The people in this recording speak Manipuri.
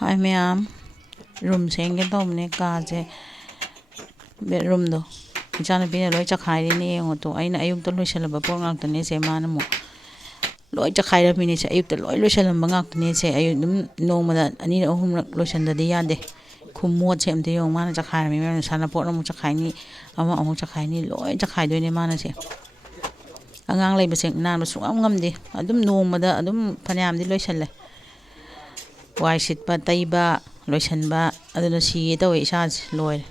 ꯍꯥꯏ ꯃꯌꯥꯝ ꯔꯨꯝ ꯁꯦꯡꯒꯦ ꯇꯧꯕꯅꯦ ꯀꯥꯁꯦ ꯕꯦꯠꯔꯨꯝꯗꯣ ꯏꯆꯥꯅꯨꯄꯤꯅ ꯂꯣꯏ ꯆꯈꯥꯏꯔꯤꯅꯦ ꯌꯦꯡꯉꯣ ꯇꯣ ꯑꯩꯅ ꯑꯌꯨꯛꯇ ꯂꯣꯏꯁꯤꯜꯂꯝꯕ ꯄꯣꯠ ꯉꯥꯛꯇꯅꯦꯁꯦ ꯃꯥꯅ ꯑꯃꯨꯛ ꯂꯣꯏ ꯆꯈꯥꯏꯔꯝꯃꯤꯅꯦꯁꯦ ꯑꯌꯨꯛꯇ ꯂꯣꯏ ꯂꯣꯏꯁꯤꯜꯂꯝꯕ ꯉꯥꯛꯇꯅꯦꯁꯦ ꯑꯌꯨꯛ ꯑꯗꯨꯝ ꯅꯣꯡꯃꯗ ꯑꯅꯤꯔꯛ ꯑꯍꯨꯝꯔꯛ ꯂꯣꯏꯁꯤꯟꯗꯗꯤ ꯌꯥꯗꯦ ꯈꯨꯃꯣꯠꯁꯦ ꯑꯝꯇ ꯌꯦꯡꯉꯣ ꯃꯥꯅ ꯆꯈꯥꯏꯔꯝꯃꯤ ꯃꯌꯥꯝꯅ ꯁꯥꯟꯅꯄꯣꯠ ꯑꯃꯨꯛ ꯆꯈꯥꯏꯅꯤ ꯑꯃ ꯑꯃꯨꯛ ꯆꯈꯥꯏꯅꯤ ꯂꯣꯏ ꯆꯈꯥꯏꯗꯣꯏꯅꯦ ꯃꯥꯅꯁꯦ ꯑꯉꯥꯡ ꯂꯩꯕꯁꯦ ꯅꯥꯟꯕ ꯁꯨꯡꯉꯝ ꯉꯝꯗꯦ ꯑꯗꯨꯝ ꯅꯣꯡꯃꯗ ꯑꯗꯨꯝ ꯐꯅꯌꯥꯝꯗꯤ ꯂꯣꯏꯁꯤꯜꯂꯦ ꯋꯥꯏ ꯁꯤꯠꯄ ꯇꯩꯕ ꯂꯣꯏꯁꯤꯟꯕ ꯑꯗꯨꯅ ꯁꯤꯒꯦ ꯇꯧꯋꯦ ꯏꯁꯥꯁꯦ ꯂꯣꯏꯔꯦ